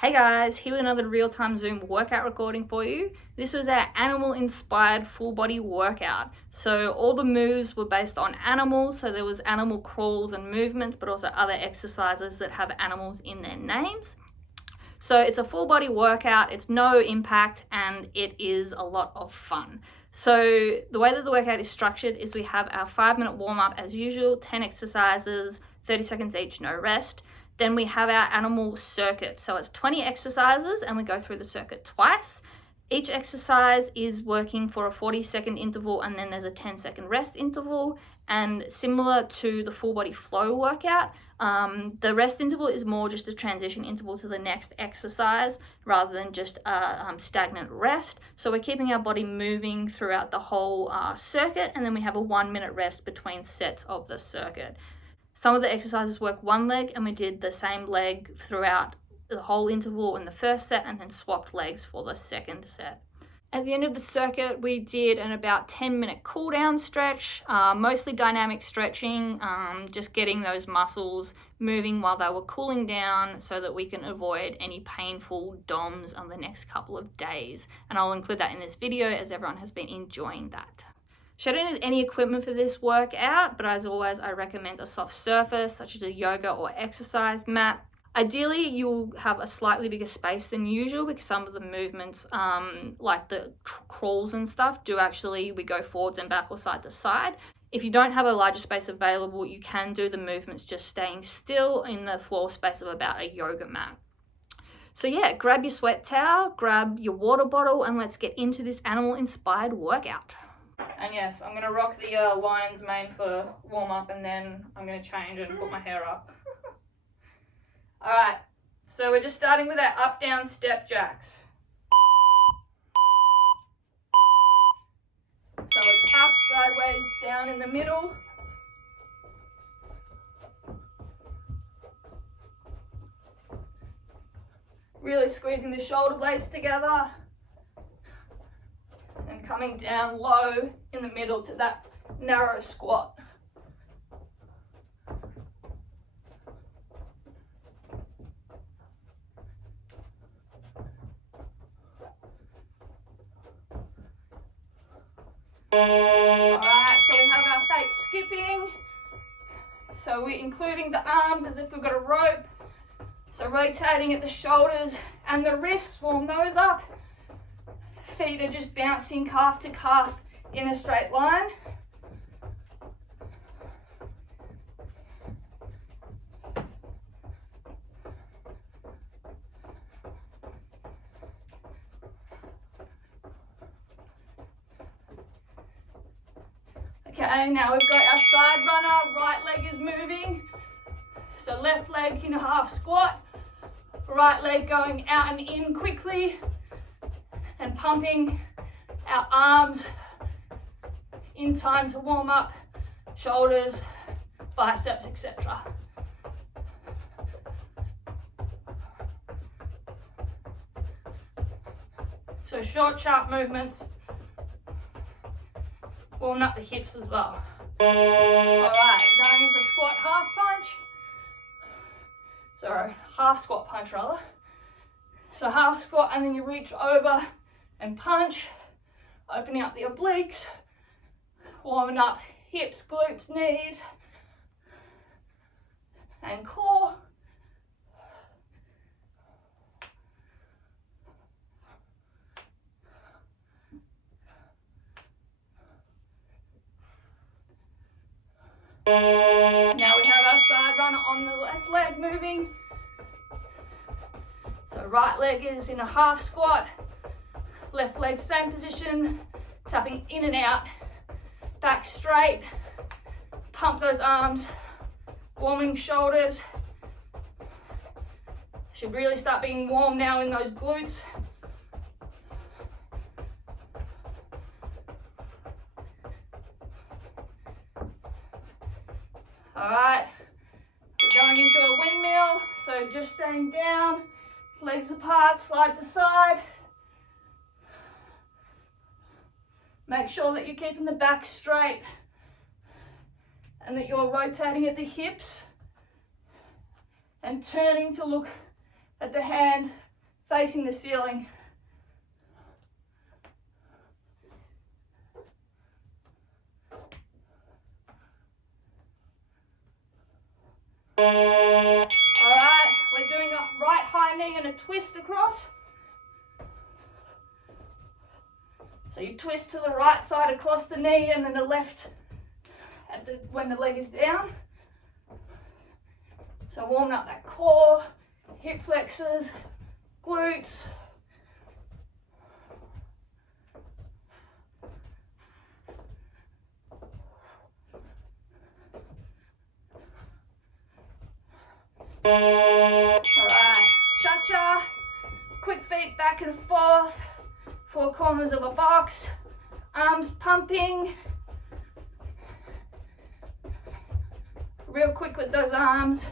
Hey guys, here with another real-time Zoom workout recording for you. This was our animal-inspired full body workout. So all the moves were based on animals, so there was animal crawls and movements, but also other exercises that have animals in their names. So it's a full body workout, it's no impact, and it is a lot of fun. So the way that the workout is structured is we have our 5-minute warm-up as usual, 10 exercises, 30 seconds each, no rest. Then we have our animal circuit. So it's 20 exercises and we go through the circuit twice. Each exercise is working for a 40-second interval and then there's a 10-second rest interval. And similar to the full body flow workout, the rest interval is more just a transition interval to the next exercise rather than just a stagnant rest. So we're keeping our body moving throughout the whole circuit, and then we have a 1-minute rest between sets of the circuit. Some of the exercises work one leg, and we did the same leg throughout the whole interval in the first set and then swapped legs for the second set. At the end of the circuit, we did an about 10-minute cool down stretch, mostly dynamic stretching, just getting those muscles moving while they were cooling down so that we can avoid any painful DOMs on the next couple of days. And I'll include that in this video as everyone has been enjoying that. So I don't need any equipment for this workout, but as always, I recommend a soft surface such as a yoga or exercise mat. Ideally, you'll have a slightly bigger space than usual because some of the movements, like the crawls and stuff, we go forwards and back or side to side. If you don't have a larger space available, you can do the movements just staying still in the floor space of about a yoga mat. So yeah, grab your sweat towel, grab your water bottle, and let's get into this animal-inspired workout. And yes, I'm going to rock the lion's mane for warm-up, and then I'm going to change and put my hair up. Alright, so we're just starting with our up-down step jacks. So it's up, sideways, down in the middle. Really squeezing the shoulder blades together. And coming down low in the middle to that narrow squat. Alright, so we have our fake skipping. So we're including the arms as if we've got a rope. So rotating at the shoulders and the wrists, warm those up. Feet are just bouncing calf to calf in a straight line. Okay, now we've got our side runner, right leg is moving. So left leg in a half squat, right leg going out and in quickly, and pumping our arms in time to warm up, shoulders, biceps, etc. So short, sharp movements, warming up the hips as well. Alright, going into squat half punch. Sorry, half squat punch rather. So half squat and then you reach over and punch, opening up the obliques, warming up hips, glutes, knees, and core. Now we have our side runner on the left leg moving. So right leg is in a half squat, left leg same position, tapping in and out, back straight, pump those arms, warming shoulders. Should really start being warm now in those glutes. Alright, we're going into a windmill, so just staying down, legs apart, slide to side. Make sure that you're keeping the back straight and that you're rotating at the hips and turning to look at the hand facing the ceiling. Alright, we're doing a right high knee and a twist across. So you twist to the right side across the knee and then the left when the leg is down. So warming up that core, hip flexors, glutes. Alright, cha-cha, quick feet back and forth, four corners of a box, arms pumping. Real quick with those arms,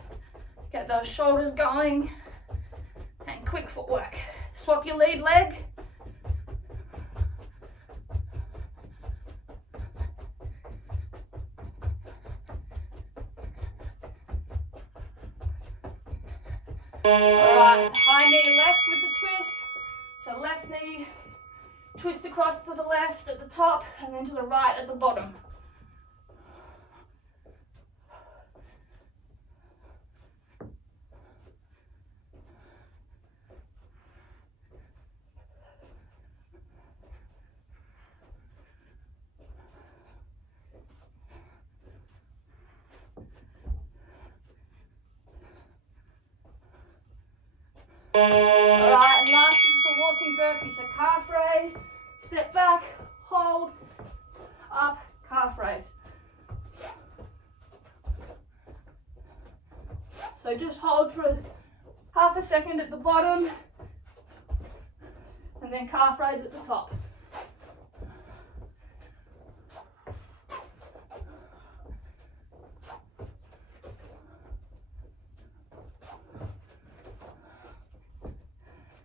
get those shoulders going, and quick footwork. Swap your lead leg. Alright, high knee left with the twist. So left knee, twist across to the left at the top and then to the right at the bottom. Alright, and last is just a walking burpee. So calf raise, step back, hold, up, calf raise. So just hold for half a second at the bottom and then calf raise at the top.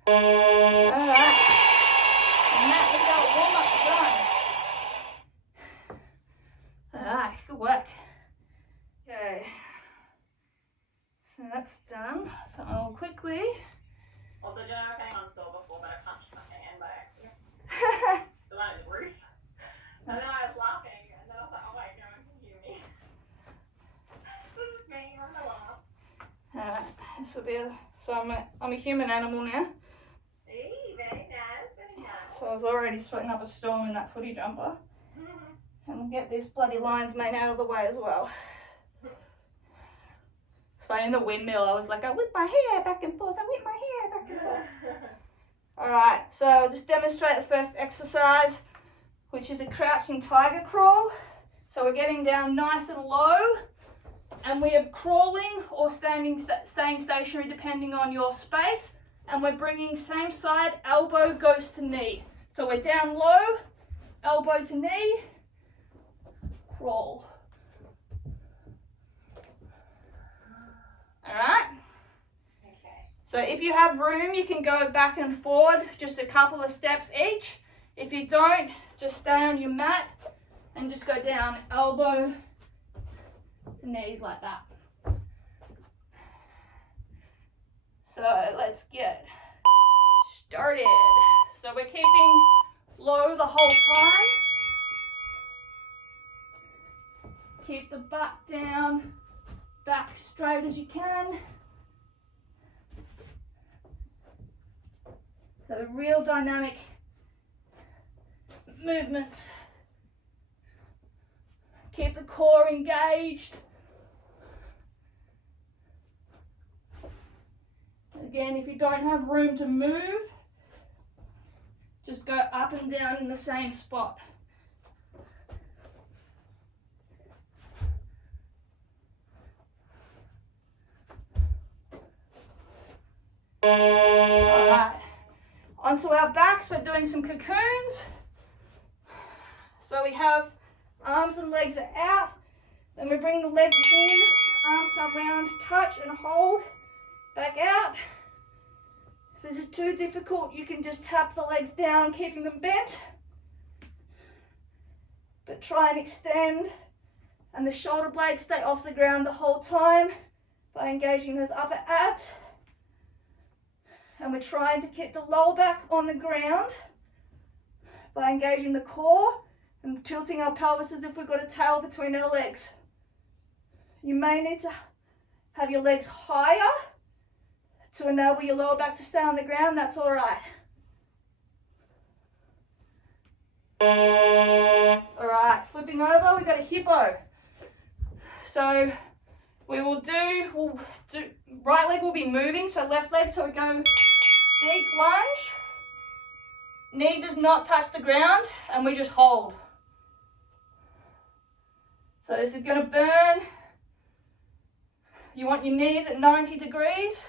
Alright, and that is our warm-up done. Alright, good work. Okay, so that's done. So I'll quickly. Also, don't know if anyone's saw before, but I punched my hand by accident. The one in the roof. And then I was laughing, and then I was like, oh wait, no one can hear me. This is me, I'm the laugh. Alright, this will be so I'm a human animal now. Very nice, very nice. So I was already sweating up a storm in that footy jumper. And we'll get this bloody lion's mane out of the way as well. It's funny, in the windmill I was like, I whip my hair back and forth, I whip my hair back and forth. Alright, so I'll just demonstrate the first exercise, which is a crouching tiger crawl. So we're getting down nice and low, and we are crawling or staying stationary depending on your space. And we're bringing same side, elbow goes to knee. So we're down low, elbow to knee, crawl. Alright? Okay. So if you have room, you can go back and forward just a couple of steps each. If you don't, just stay on your mat and just go down elbow to knees like that. So let's get started. So we're keeping low the whole time. Keep the butt down, back straight as you can. So the real dynamic movements. Keep the core engaged. Again, if you don't have room to move, just go up and down in the same spot. Alright, onto our backs, we're doing some cocoons. So we have arms and legs are out, then we bring the legs in, arms come round, touch and hold, back out. If this is too difficult, you can just tap the legs down, keeping them bent. But try and extend, and the shoulder blades stay off the ground the whole time by engaging those upper abs. And And we're trying to keep the lower back on the ground by engaging the core and tilting our pelvis as if we've got a tail between our legs. You may need to have your legs higher to enable your lower back to stay on the ground. That's all right. All right, flipping over, we've got a hippo. So we'll do, right leg will be moving, so left leg, so we go deep lunge. Knee does not touch the ground, and we just hold. So this is gonna burn. You want your knees at 90 degrees.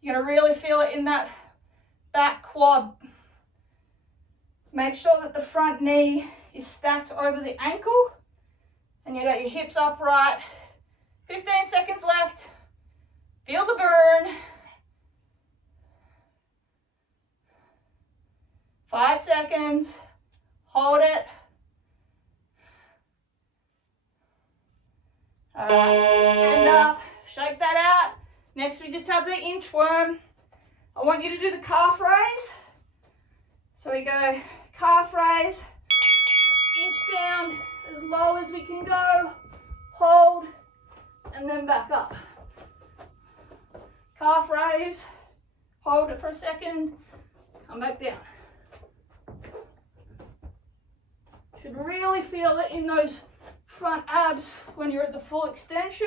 You're gonna really feel it in that back quad. Make sure that the front knee is stacked over the ankle and you got your hips upright. 15 seconds left. Feel the burn. 5 seconds. Hold it. All right, stand up, shake that out. Next we just have the inchworm. I want you to do the calf raise. So we go calf raise, inch down as low as we can go, hold, and then back up. Calf raise, hold it for a second, come back down. Should really feel it in those front abs when you're at the full extension.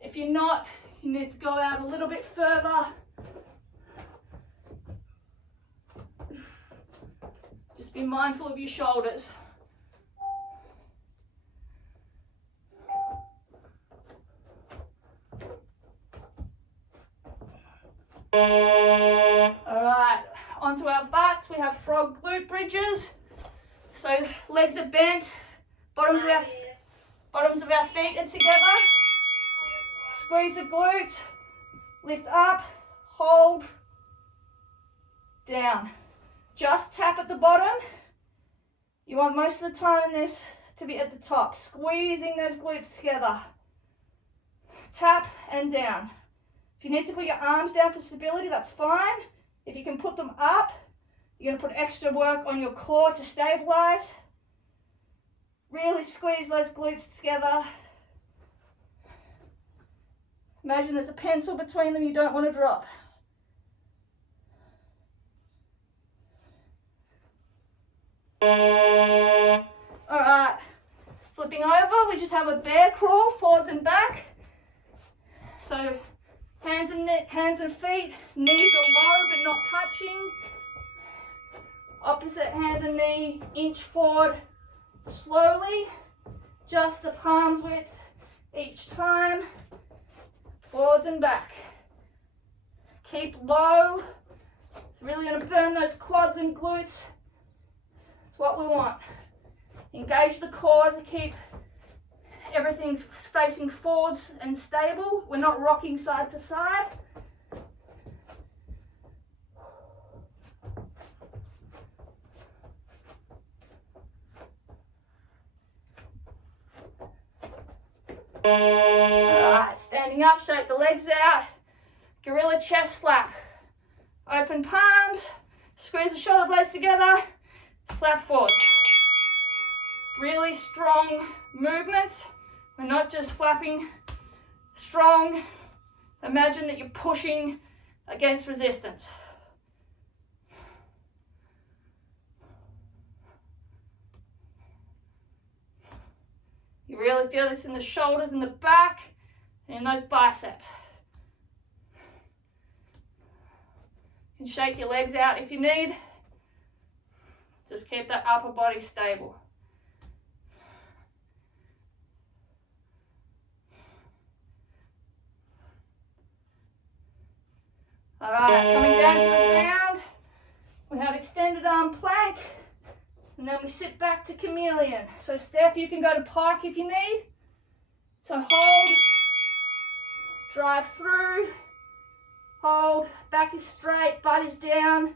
If you're not, you need to go out a little bit further. Just be mindful of your shoulders. All right, onto our butts. We have frog glute bridges. So legs are bent, bottoms of our feet are together. Squeeze the glutes, lift up, hold, down. Just tap at the bottom. You want most of the time in this to be at the top, squeezing those glutes together. Tap and down. If you need to put your arms down for stability, that's fine. If you can put them up, you're going to put extra work on your core to stabilize. Really squeeze those glutes together. Imagine there's a pencil between them you don't want to drop. All right, flipping over, we just have a bear crawl, forwards and back. So hands and feet, knees are low but not touching. Opposite hand and knee, inch forward slowly, just the palms width each time, forwards and back. Keep low, it's really going to burn those quads and glutes. That's what we want. Engage the core to keep everything facing forwards and stable. We're not rocking side to side. Alright, standing up, shake the legs out. Gorilla chest slap. Open palms, squeeze the shoulder blades together, slap forwards. Really strong movements. We're not just flapping. Strong. Imagine that you're pushing against resistance. You really feel this in the shoulders and the back and in those biceps. You can shake your legs out if you need. Just keep that upper body stable. All right, coming down to the ground, we have extended arm plank, and then we sit back to chameleon. So Steph, you can go to pike if you need. So hold, drive through, hold, back is straight, butt is down,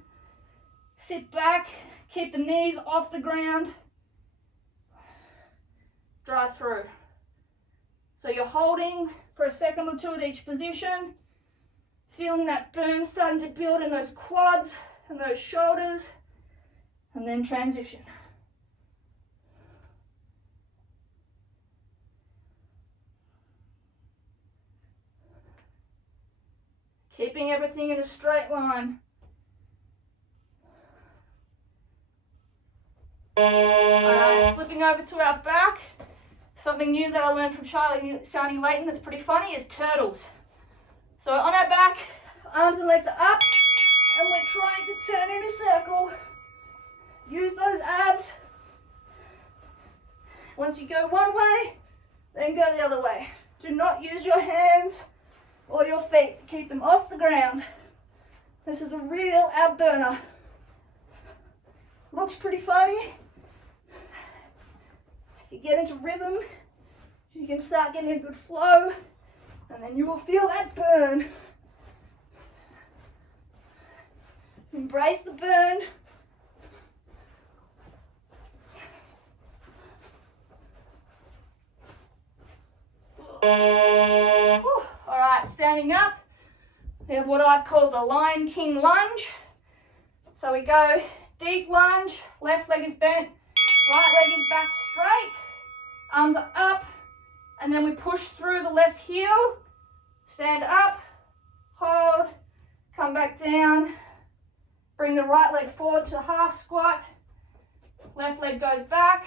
sit back, keep the knees off the ground, drive through. So you're holding for a second or two at each position. feeling that burn starting to build in those quads and those shoulders, and then transition. Keeping everything in a straight line. Alright, flipping over to our back. Something new that I learned from Shani Layton that's pretty funny is turtles. So on our back, arms and legs are up, and we're trying to turn in a circle. Use those abs. Once you go one way, then go the other way. Do not use your hands or your feet. Keep them off the ground. This is a real ab burner. Looks pretty funny. If you get into rhythm, you can start getting a good flow, and then you will feel that burn. Embrace the burn. Alright, standing up, we have what I've called the Lion King lunge. So we go deep lunge, left leg is bent, right leg is back straight, arms are up, and then we push through the left heel, stand up, hold, come back down, bring the right leg forward to half squat, left leg goes back,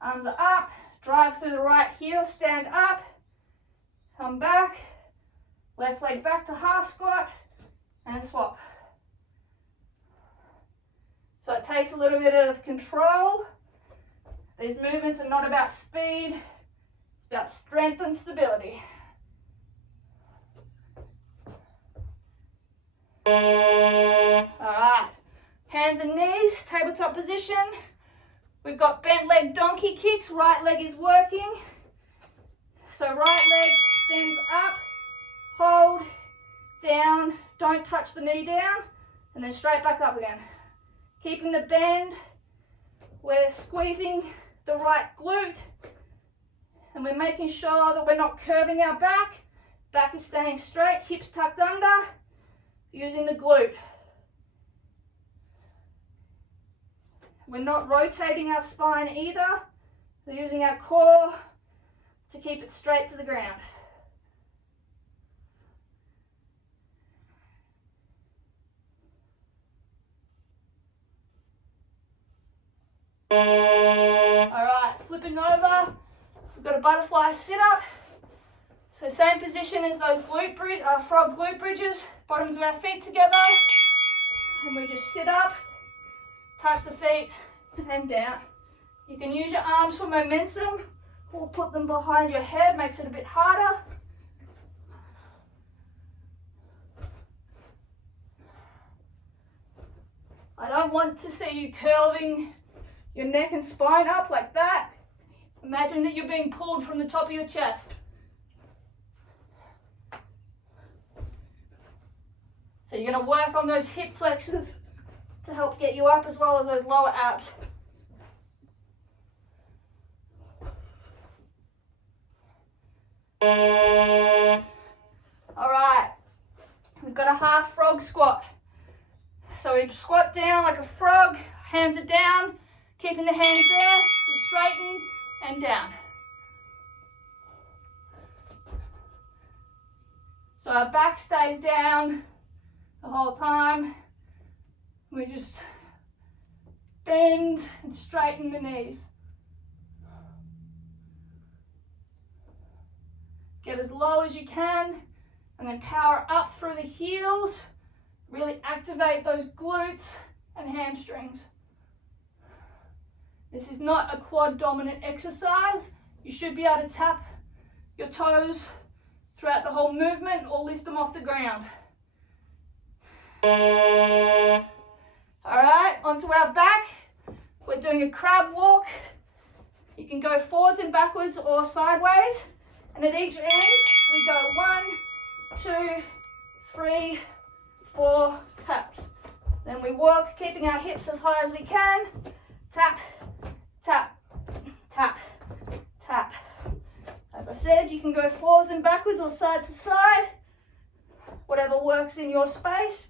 arms are up, drive through the right heel, stand up, come back, left leg back to half squat, and swap. So it takes a little bit of control. These movements are not about speed, it's about strength and stability. Alright, hands and knees, tabletop position. We've got bent leg donkey kicks, right leg is working. So right leg bends up, hold, down, don't touch the knee down, and then straight back up again. Keeping the bend, we're squeezing the right glute, and we're making sure that we're not curving our back. Back is staying straight, hips tucked under, using the glute. We're not rotating our spine either. We're using our core to keep it straight to the ground. Alright, flipping over, we've got a butterfly sit-up. So same position as those frog glute bridges, bottoms of our feet together, and we just sit up, touch the feet, and down. You can use your arms for momentum, or put them behind your head, makes it a bit harder. I don't want to see you curving your neck and spine up like that. Imagine that you're being pulled from the top of your chest. So you're going to work on those hip flexors to help get you up, as well as those lower abs. Alright, we've got a half frog squat. So we squat down like a frog, hands are down, keeping the hands there, we straighten and down. So our back stays down the whole time. We just bend and straighten the knees. Get as low as you can, and then power up through the heels. Really activate those glutes and hamstrings. This is not a quad dominant exercise. You should be able to tap your toes throughout the whole movement or lift them off the ground. Alright, onto our back. We're doing a crab walk. You can go forwards and backwards or sideways. And at each end, we go 1, 2, 3, 4 taps. Then we walk, keeping our hips as high as we can. Tap, tap, tap, tap. As I said, you can go forwards and backwards or side to side. whatever works in your space.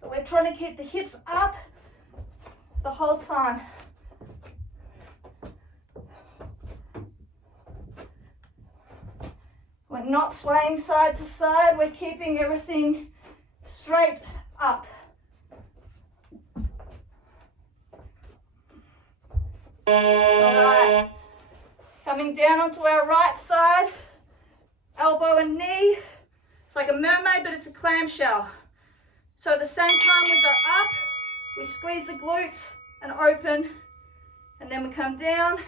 But we're trying to keep the hips up the whole time. We're not swaying side to side, we're keeping everything straight up. Alright, coming down onto our right side, elbow and knee. It's like a mermaid, but it's a clamshell. So at the same time we go up, we squeeze the glutes and open, and then we come down,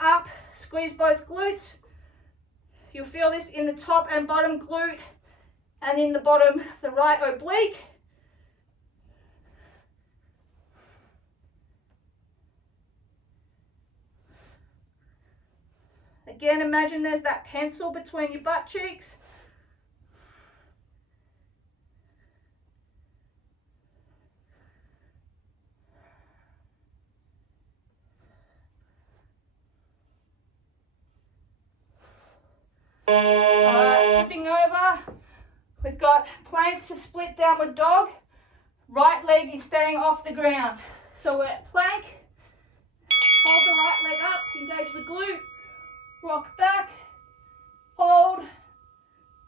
up, squeeze both glutes. You'll feel this in the top and bottom glute, and in the bottom, the right oblique. Again, imagine there's that pencil between your butt cheeks. Alright, flipping over. We've got plank to split downward dog. Right leg is staying off the ground. So we're at plank. Hold the right leg up, engage the glute. Rock back, hold,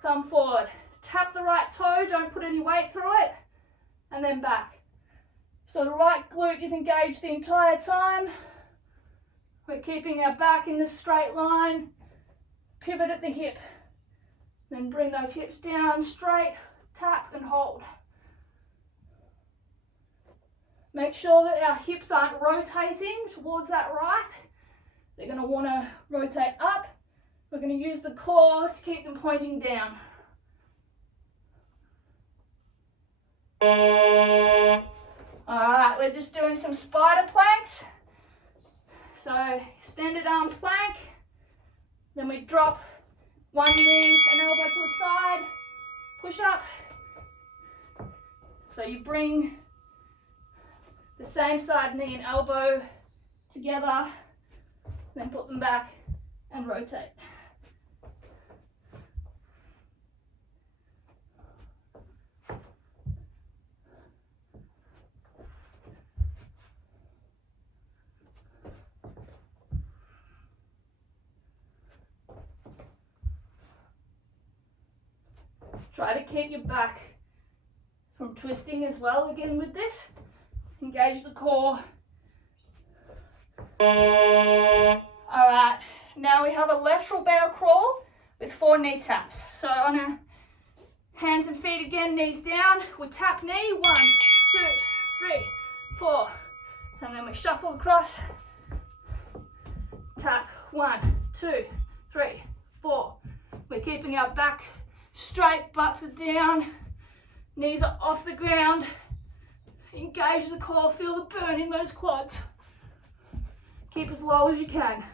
come forward. Tap the right toe, don't put any weight through it, and then back. So the right glute is engaged the entire time. We're keeping our back in the straight line. Pivot at the hip. Then bring those hips down straight, tap and hold. Make sure that our hips aren't rotating towards that right. They're going to want to rotate up. We're going to use the core to keep them pointing down. Alright, we're just doing some spider planks. So extended arm plank. Then we drop one knee and elbow to a side. Push up. So you bring the same side knee and elbow together. Then put them back and rotate. Try to keep your back from twisting as well again with this. Engage the core. Alright, now we have a lateral bear crawl with 4 knee taps. So on our hands and feet again, knees down, we tap knee, 1, 2, 3, 4. And then we shuffle across, tap, 1, 2, 3, 4. We're keeping our back straight, butts are down, knees are off the ground. Engage the core, feel the burn in those quads. Keep as low as you can.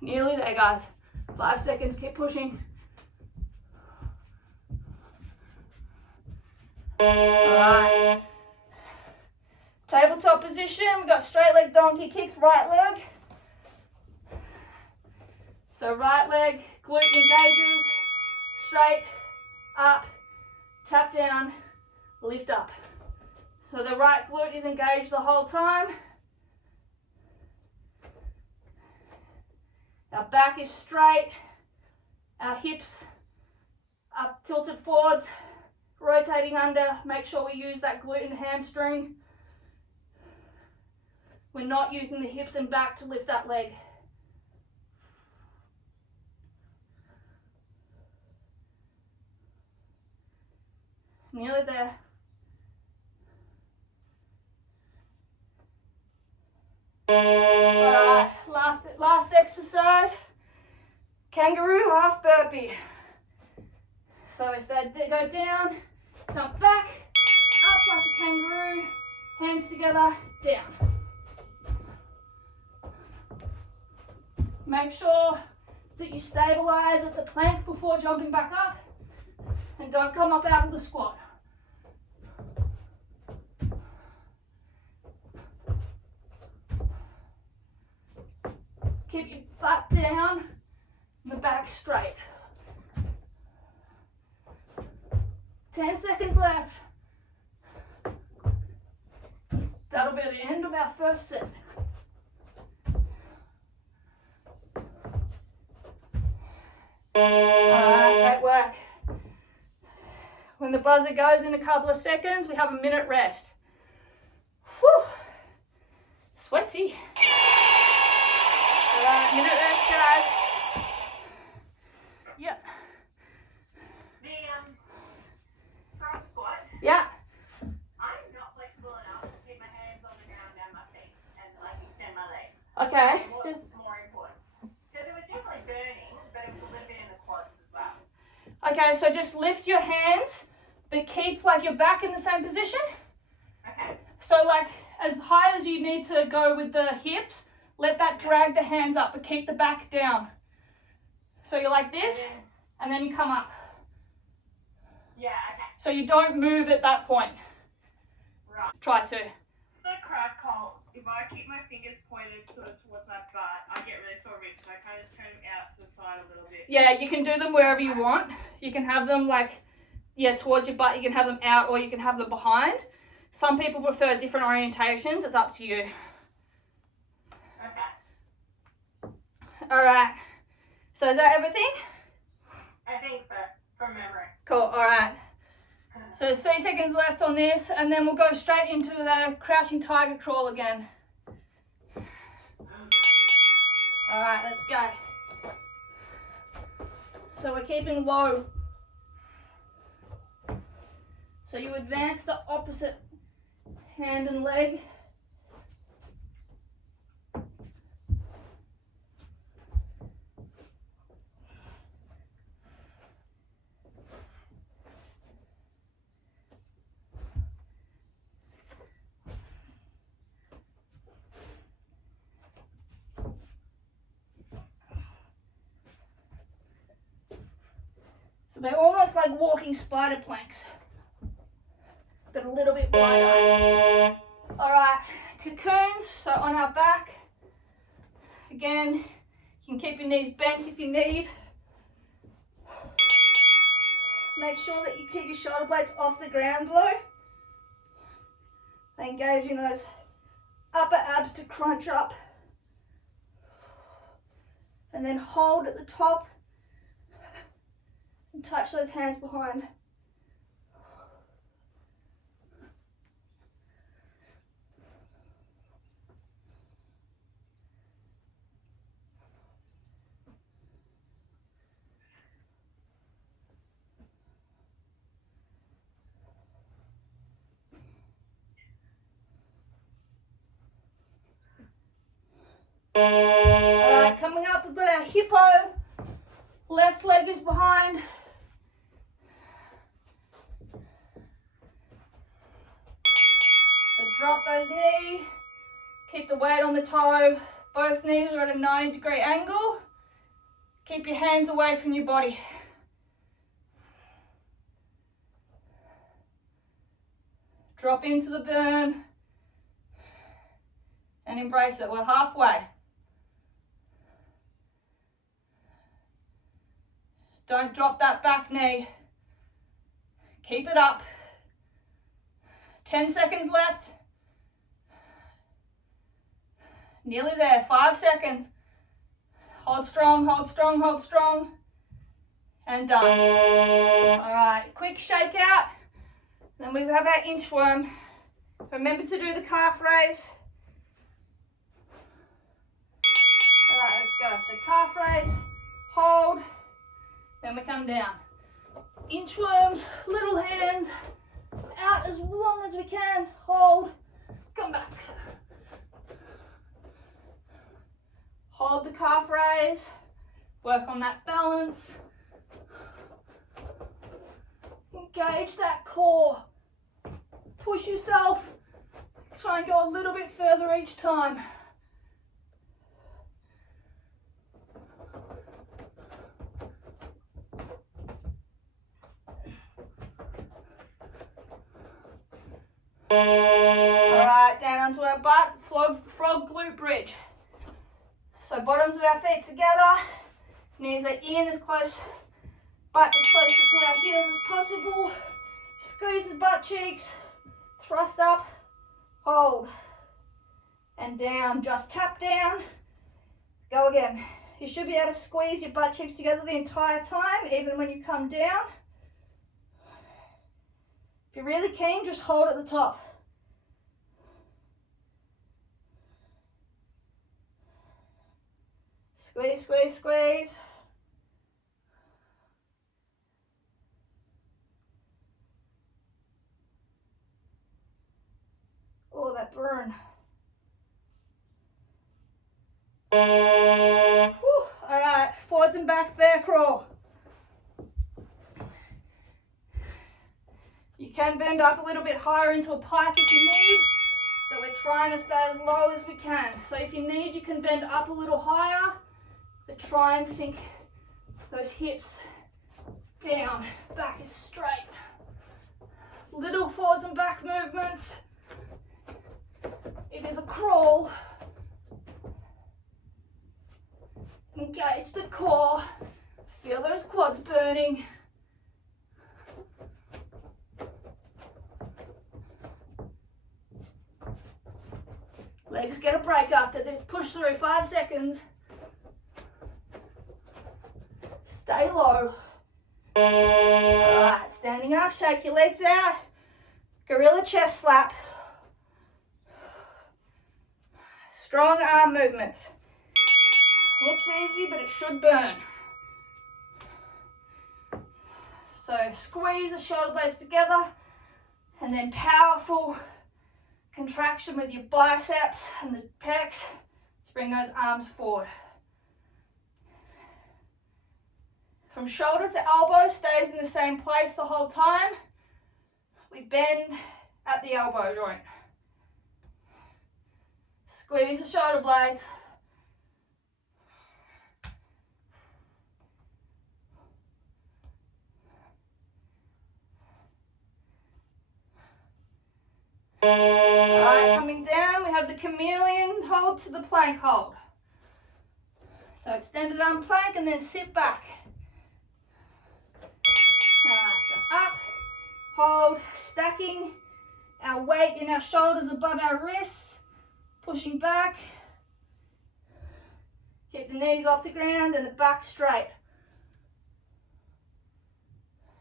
Nearly there, guys. 5 seconds, keep pushing. Alright. Tabletop position, we've got straight leg donkey kicks, right leg. So right leg, glute engages, straight, up, tap down, lift up. So the right glute is engaged the whole time. Our back is straight, our hips up, tilted forwards, rotating under. Make sure we use that glute and hamstring. We're not using the hips and back to lift that leg. Nearly there. Alright, last exercise. Kangaroo half burpee. So instead, go down, jump back, up like a kangaroo, hands together, down. Make sure that you stabilize at the plank before jumping back up, and don't come up out of the squat. Keep your butt down and the back straight. 10 seconds left. That'll be the end of our first set. Alright, great work. When the buzzer goes in a couple of seconds, we have a minute rest. Whew. Sweaty. Alright, minute rest, guys. Yep. The front squat. Yeah. I'm not flexible enough to keep my hands on the ground and my feet and like extend my legs. Okay. What's more important? Because it was definitely burning, but it was a little bit in the quads as well. Okay, so just lift your hands, but keep like your back in the same position. Okay. So like as high as you need to go with the hips, let that drag the hands up, but keep the back down. So you're like this, and then you come up. Yeah, okay. So you don't move at that point. Right. Try to. The crab calls, if I keep my fingers pointed sort of towards my butt, I get really sore wrists, so I kind of just turn them out to the side a little bit. Yeah, you can do them wherever you want. You can have them like, yeah, towards your butt. You can have them out, or you can have them behind. Some people prefer different orientations. It's up to you. Okay. All right. So is that everything? I think so, from memory. Cool. All right. So there's 3 seconds left on this, and then we'll go straight into the crouching tiger crawl again. All right, let's go. So we're keeping low. So you advance the opposite hand and leg. So they're almost like walking spider planks, but a little bit wider. All right, cocoons, so on our back. Again, you can keep your knees bent if you need. Make sure that you keep your shoulder blades off the ground though. Engaging those upper abs to crunch up. And then hold at the top and touch those hands behind. Alright, coming up, we've got our hippo. Left leg is behind. So drop those knees. Keep the weight on the toe. Both knees are at a 90-degree angle. Keep your hands away from your body. Drop into the burn and embrace it. We're halfway. Don't drop that back knee. Keep it up. 10 seconds left. Nearly there. 5 seconds. Hold strong, hold strong, hold strong. And done. All right, quick shake out. Then we have our inchworm. Remember to do the calf raise. All right, let's go. So calf raise, hold, then we come down. Inchworms, little hands, out as long as we can, hold, come back. Hold the calf raise, work on that balance. Engage that core. Push yourself. Try and go a little bit further each time. Alright, down onto our butt, frog glute bridge. So bottoms of our feet together, knees are in as close, butt as close to our heels as possible. Squeeze the butt cheeks, thrust up, hold, and down. Just tap down. Go again. You should be able to squeeze your butt cheeks together the entire time, even when you come down. If you're really keen, just hold at the top. Squeeze, squeeze, squeeze. Oh, that burn. Whew. All right, forwards and back bear crawl. You can bend up a little bit higher into a pike if you need, but we're trying to stay as low as we can. So if you need, you can bend up a little higher, but try and sink those hips down. Back is straight. Little forwards and back movements. It is a crawl. Engage the core. Feel those quads burning. Legs get a break after this. Push through 5 seconds. Stay low. Alright, standing up, shake your legs out. Gorilla chest slap. Strong arm movements. Looks easy, but it should burn. So squeeze the shoulder blades together and then powerful contraction with your biceps and the pecs to bring those arms forward. From shoulder to elbow stays in the same place the whole time. We bend at the elbow joint. Squeeze the shoulder blades. Alright, coming down, we have the chameleon hold to the plank hold. So extended arm plank and then sit back. Alright, so up, hold, stacking our weight in our shoulders above our wrists, pushing back. Keep the knees off the ground and the back straight.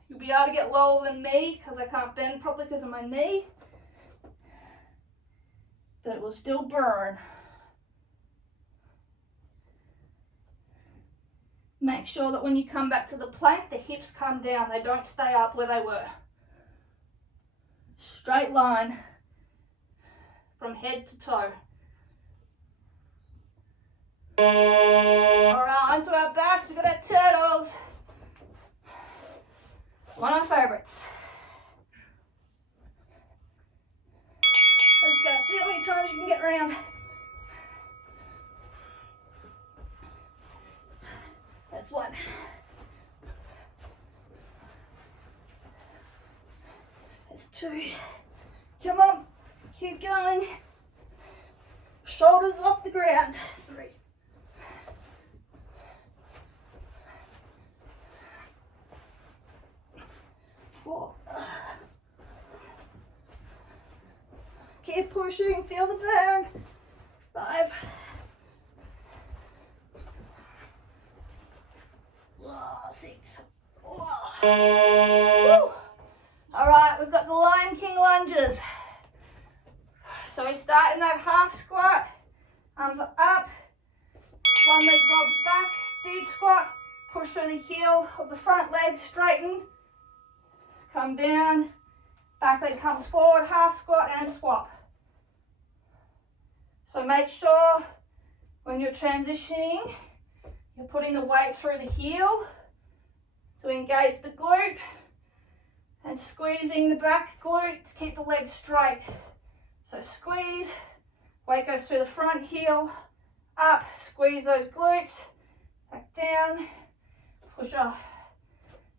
You'll be able to get lower than me because I can't bend properly because of my knee. But it will still burn. Make sure that when you come back to the plank, the hips come down. They don't stay up where they were. Straight line from head to toe. Alright, onto our backs. We've got our turtles. One of our favourites. Let's go. See how many times you can get around. That's one. That's two. Come on. Keep going. Shoulders off the ground. 3. 4. Keep pushing, feel the burn. 5. 6. Alright, we've got the Lion King lunges. So we start in that half squat, arms are up, one leg drops back, deep squat, push through the heel of the front leg, straighten, come down, back leg comes forward, half squat and swap. So make sure when you're transitioning, you're putting the weight through the heel to engage the glute and squeezing the back glute to keep the legs straight. So squeeze, weight goes through the front heel, up, squeeze those glutes, back down, push off.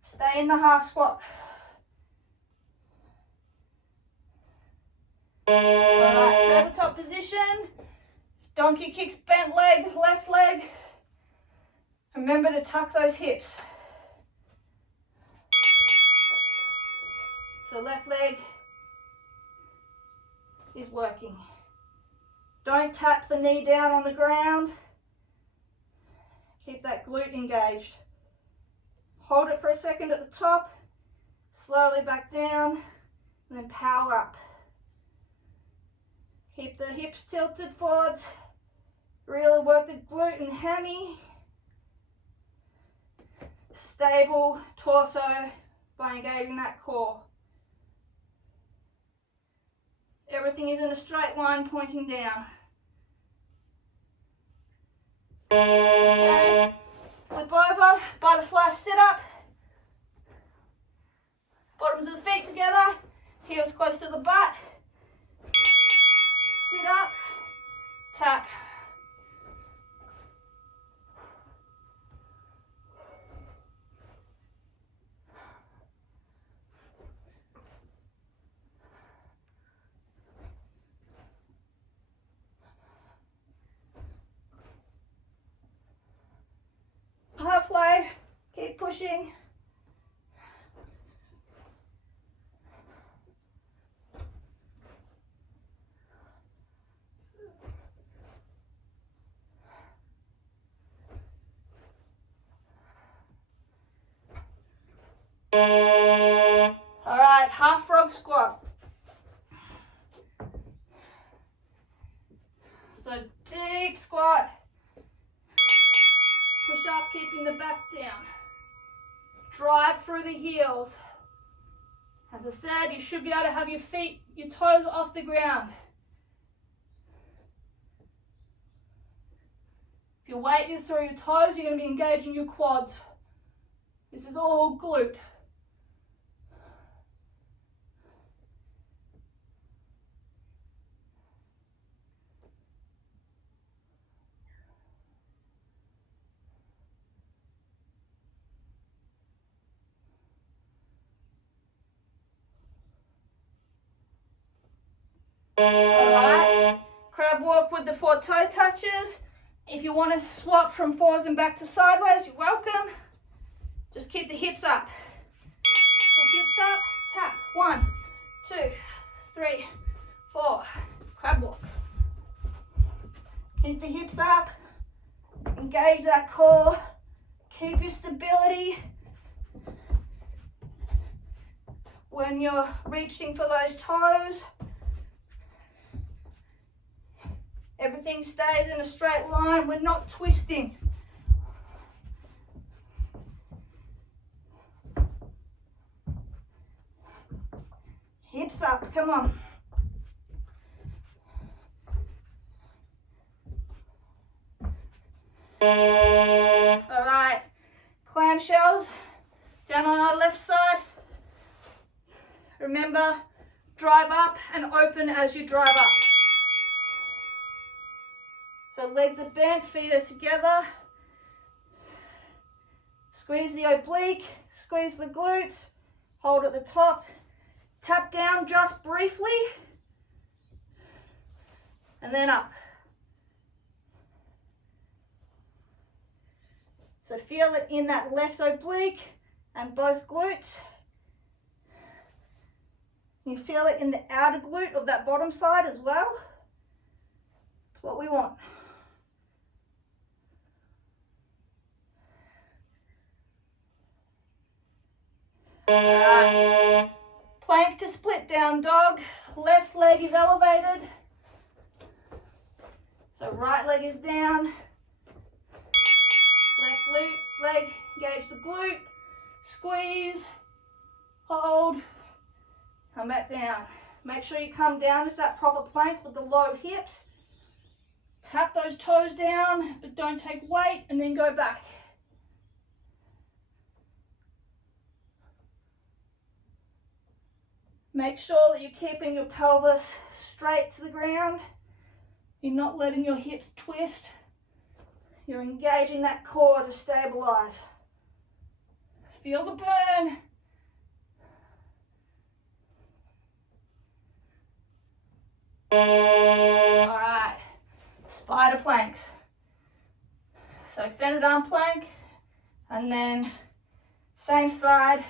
Stay in the half squat. Alright, tabletop position. Donkey kicks, bent leg, left leg. Remember to tuck those hips. So left leg is working. Don't tap the knee down on the ground. Keep that glute engaged. Hold it for a second at the top, slowly back down, and then power up. Keep the hips tilted forwards. Really work the glute and hammy. Stable torso by engaging that core. Everything is in a straight line pointing down. Okay. Flip over, butterfly sit up. Bottoms of the feet together, heels close to the butt. Sit up, tap. Halfway, keep pushing. All right, half frog squat. So deep squat. Push up, keeping the back down. Drive through the heels. As I said, you should be able to have your feet, your toes off the ground. If your weight is through your toes, you're going to be engaging your quads. This is all glute. Alright, crab walk with the 4 toe touches. If you want to swap from forwards and back to sideways, you're welcome. Just keep the hips up. So hips up, tap. 1, 2, 3, 4. Crab walk. Keep the hips up. Engage that core. Keep your stability when you're reaching for those toes. Everything stays in a straight line. We're not twisting. Hips up, come on. All right, clamshells down on our left side. Remember, drive up and open as you drive up. So legs are bent, feet are together. Squeeze the oblique, squeeze the glutes, hold at the top. Tap down just briefly, and then up. So feel it in that left oblique and both glutes. You feel it in the outer glute of that bottom side as well. That's what we want. Alright. Plank to split down dog. Left leg is elevated. So right leg is down. Left leg, engage the glute. Squeeze. Hold. Come back down. Make sure you come down to that proper plank with the low hips. Tap those toes down, but don't take weight, and then go back. Make sure that you're keeping your pelvis straight to the ground. You're not letting your hips twist. You're engaging that core to stabilize. Feel the burn. All right, spider planks. So extended arm plank, and then same side,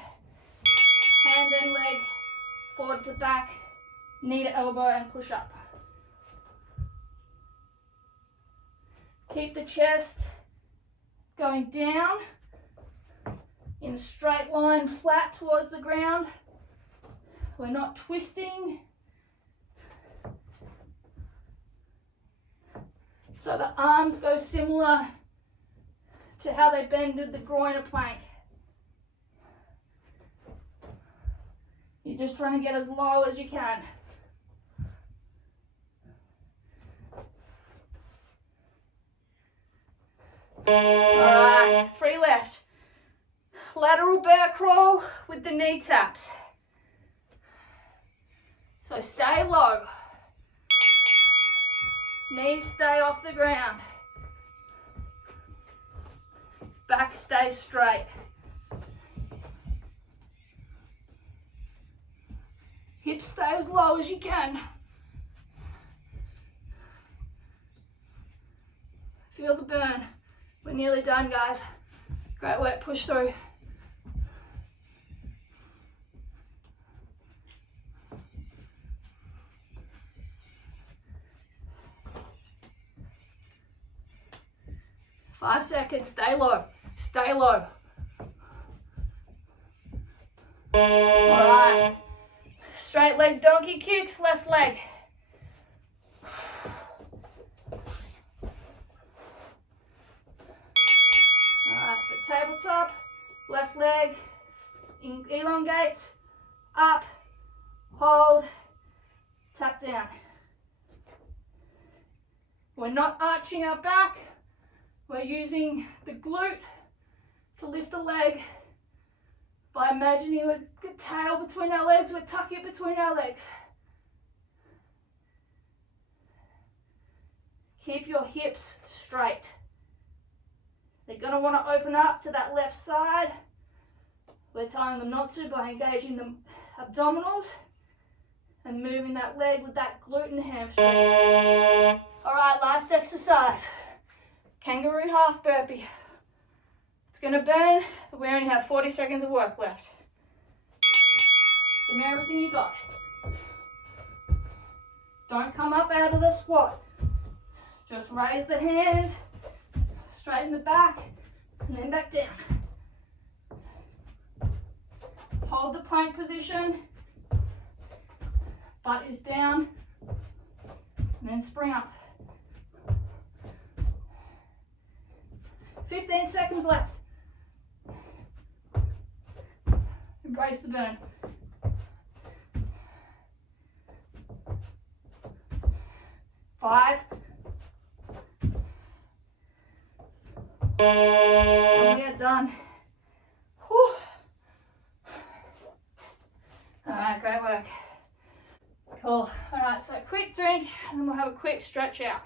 hand and leg, forward to back, knee to elbow, and push up. Keep the chest going down in a straight line, flat towards the ground. We're not twisting. So the arms go similar to how they bend with the groiner plank. You're just trying to get as low as you can. Alright, 3 left. Lateral bear crawl with the knee taps. So stay low. Knees stay off the ground. Back stays straight. Hips stay as low as you can. Feel the burn. We're nearly done, guys. Great work, push through. Five seconds, stay low, stay low. All right, straight leg donkey kicks, left leg. All right, so tabletop, left leg, elongates, up, hold, tap down. We're not arching our back. We're using the glute to lift the leg by imagining the tail between our legs. We tuck it between our legs. Keep your hips straight. They're going to want to open up to that left side. We're telling them not to by engaging the abdominals and moving that leg with that glute and hamstring. All right, last exercise. Kangaroo half burpee. It's going to burn, but we only have 40 seconds of work left. Give me everything you got. Don't come up out of the squat. Just raise the hands, straighten the back, and then back down. Hold the plank position. Butt is down, and then spring up. 15 seconds left. Embrace the burn. Five. And we are done. Whew. All right, great work. Cool. All right, so a quick drink, and then we'll have a quick stretch out.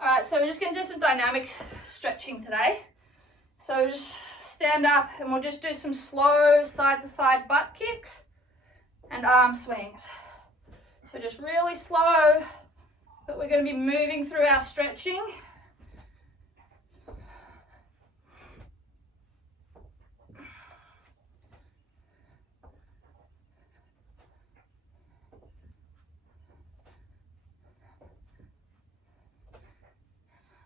All right, so we're just going to do some dynamic stretching today. So just stand up and we'll just do some slow side to side butt kicks and arm swings. So just really slow, but we're going to be moving through our stretching.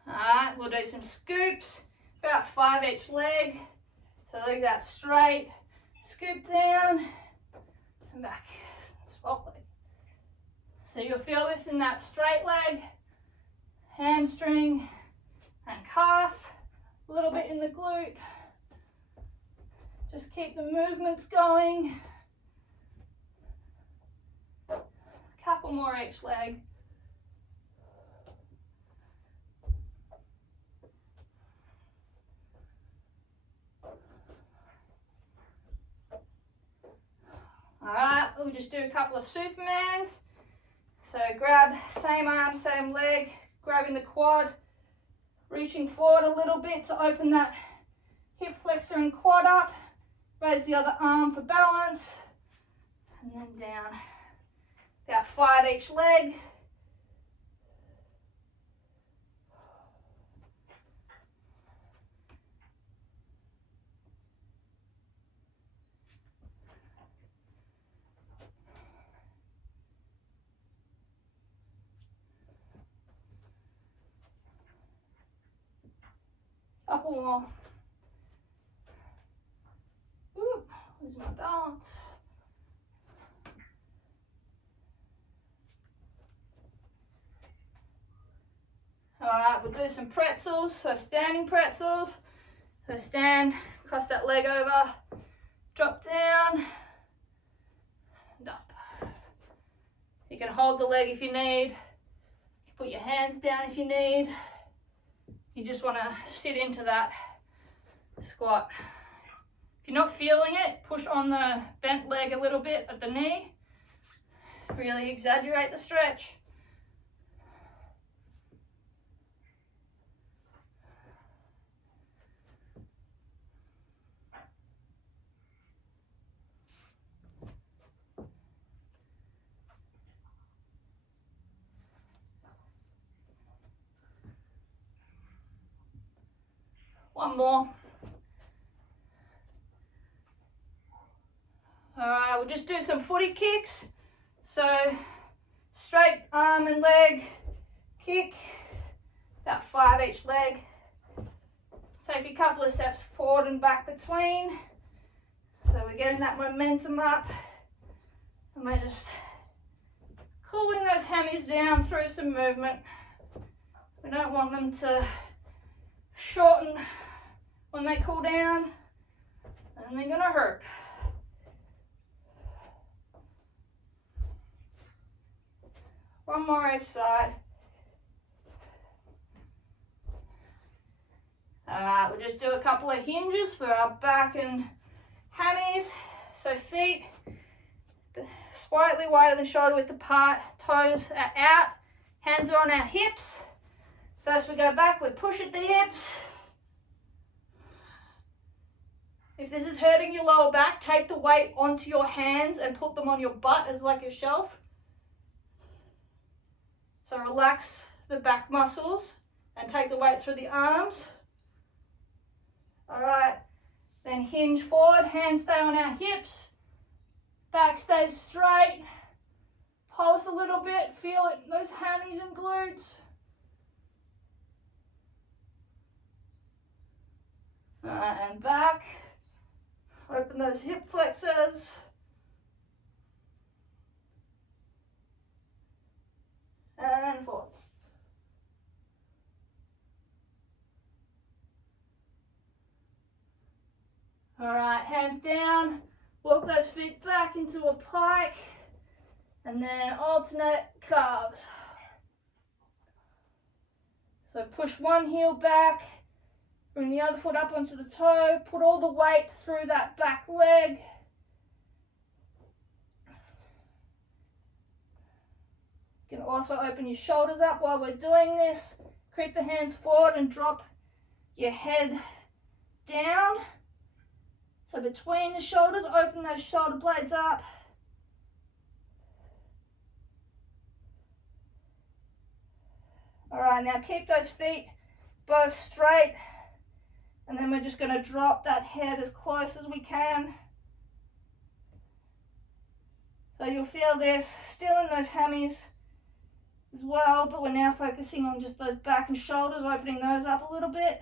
Alright, we'll do some scoops, about 5 each leg. So legs out straight, scoop down, and back, swap leg. So you'll feel this in that straight leg, hamstring, and calf, a little bit in the glute. Just keep the movements going. A couple more each leg. Alright, we'll just do a couple of Supermans. So grab same arm, same leg, grabbing the quad, reaching forward a little bit to open that hip flexor and quad up. Raise the other arm for balance, and then down. About 5 each leg. Couple more. Ooh, lose my balance. Alright, we'll do some pretzels, so standing pretzels. So stand, cross that leg over, drop down, and up. You can hold the leg if you need. Put your hands down if you need. You just want to sit into that squat. If you're not feeling it, push on the bent leg a little bit at the knee. Really exaggerate the stretch. One more. Alright, we'll just do some footy kicks. So, straight arm and leg kick, about 5 each leg. Take a couple of steps forward and back between. So we're getting that momentum up. And we're just cooling those hammies down through some movement. We don't want them to shorten when they cool down, and they're gonna hurt. One more each side. Alright, we'll just do a couple of hinges for our back and hammies. So feet slightly wider than shoulder width apart, toes are out, hands are on our hips. First we go back, we push at the hips. If this is hurting your lower back, take the weight onto your hands and put them on your butt as like a shelf. So relax the back muscles and take the weight through the arms. Alright, then hinge forward, hands stay on our hips, back stays straight, pulse a little bit, feel it in those hammies and glutes. Alright, and back. Open those hip flexors. And forwards. Alright, hands down. Walk those feet back into a pike. And then alternate calves. So push one heel back. Bring the other foot up onto the toe, put all the weight through that back leg. You can also open your shoulders up while we're doing this. Creep the hands forward and drop your head down. So between the shoulders, open those shoulder blades up. Alright, now keep those feet both straight. And then we're just going to drop that head as close as we can. So you'll feel this still in those hammies as well, but we're now focusing on just those back and shoulders, opening those up a little bit.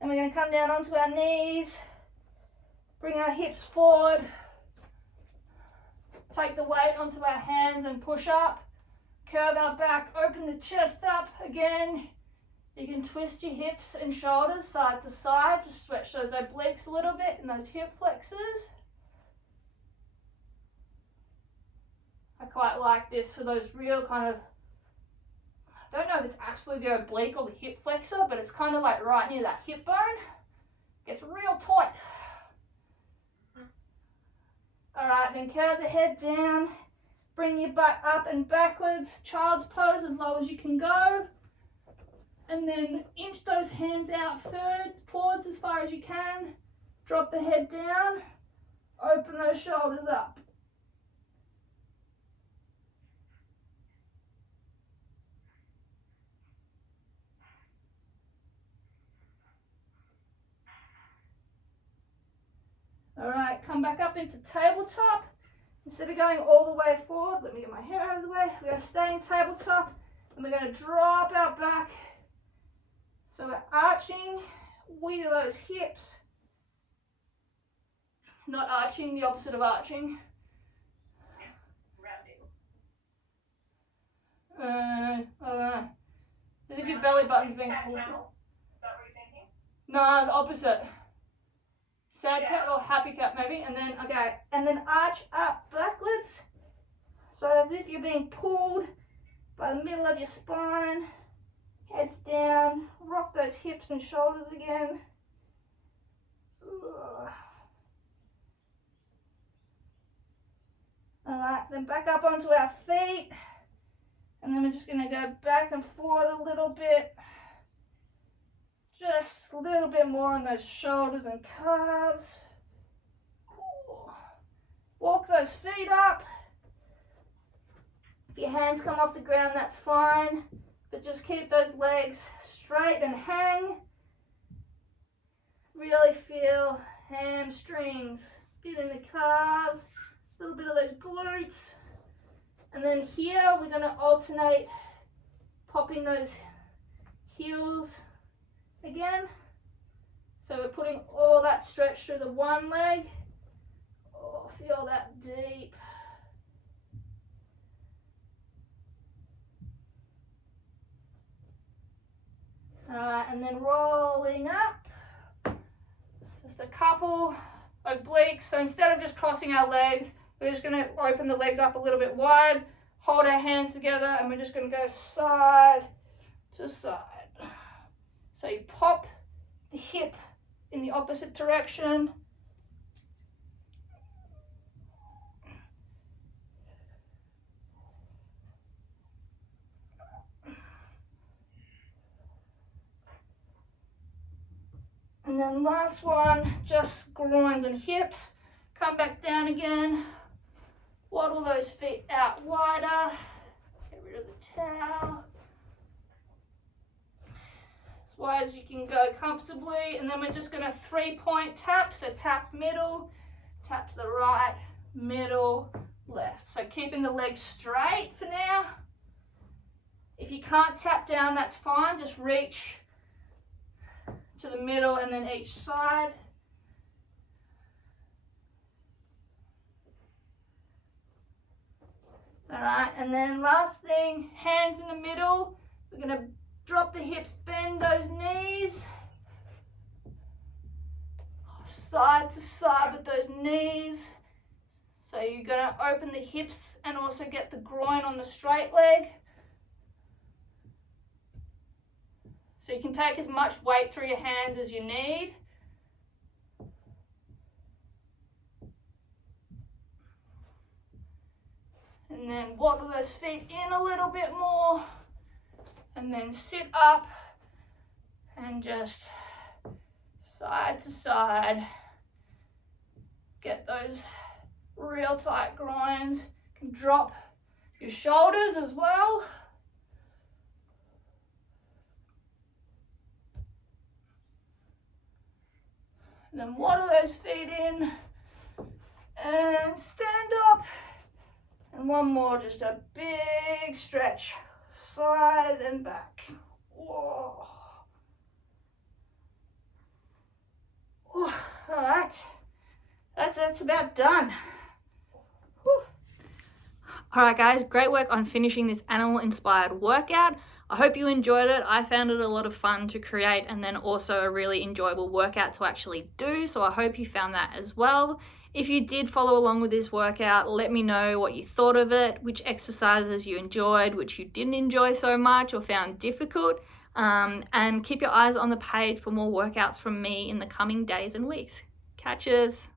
And we're going to come down onto our knees, bring our hips forward, take the weight onto our hands and push up. Curve our back, open the chest up again. You can twist your hips and shoulders side to side, just stretch those obliques a little bit and those hip flexors. I quite like this for those real kind of, I don't know if it's actually the oblique or the hip flexor, but it's kind of like right near that hip bone. Gets real tight. Alright, then curve the head down. Bring your butt up and backwards, child's pose as low as you can go. And then inch those hands out forwards as far as you can. Drop the head down. Open those shoulders up. All right, come back up into tabletop. Instead of going all the way forward, let me get my hair out of the way. We're going to stay in tabletop and we're going to drop our back. So we're arching, wiggle those hips. Not arching, the opposite of arching. I don't know. As if your belly button's being pulled. Is that what you're thinking? No, the opposite. Sad cat or happy cat maybe, and then, okay, and then arch up backwards. So as if you're being pulled by the middle of your spine, heads down, rock those hips and shoulders again. Alright, then back up onto our feet, and then we're just going to go back and forward a little bit. Just a little bit more on those shoulders and calves. Walk those feet up. If your hands come off the ground, that's fine. But just keep those legs straight and hang. Really feel hamstrings, bit in the calves, a little bit of those glutes. And then here we're going to alternate popping those heels again. So we're putting all that stretch through the one leg. Oh, feel that deep. Alright, and then rolling up. Just a couple obliques. So instead of just crossing our legs, we're just going to open the legs up a little bit wide, hold our hands together, and we're just going to go side to side. So you pop the hip in the opposite direction. And then last one, just groins and hips. Come back down again. Waddle those feet out wider. Get rid of the towel. As wide as you can go comfortably. And then we're just going to 3-point tap. So tap middle, tap to the right, middle, left. So keeping the legs straight for now. If you can't tap down, that's fine. Just reach to the middle and then each side. All right, and then last thing, hands in the middle. We're going to drop the hips, bend those knees. Side to side with those knees. So you're going to open the hips and also get the groin on the straight leg. So you can take as much weight through your hands as you need. And then waddle those feet in a little bit more. And then sit up and just side to side. Get those real tight groins. You can drop your shoulders as well. And then waddle those feet in and stand up. And one more, just a big stretch, side and back. Whoa. All right, that's about done. Whew. All right, guys, great work on finishing this animal-inspired workout. I hope you enjoyed it. I found it a lot of fun to create and then also a really enjoyable workout to actually do. So I hope you found that as well. If you did follow along with this workout, let me know what you thought of it, which exercises you enjoyed, which you didn't enjoy so much or found difficult. And keep your eyes on the page for more workouts from me in the coming days and weeks. Catches.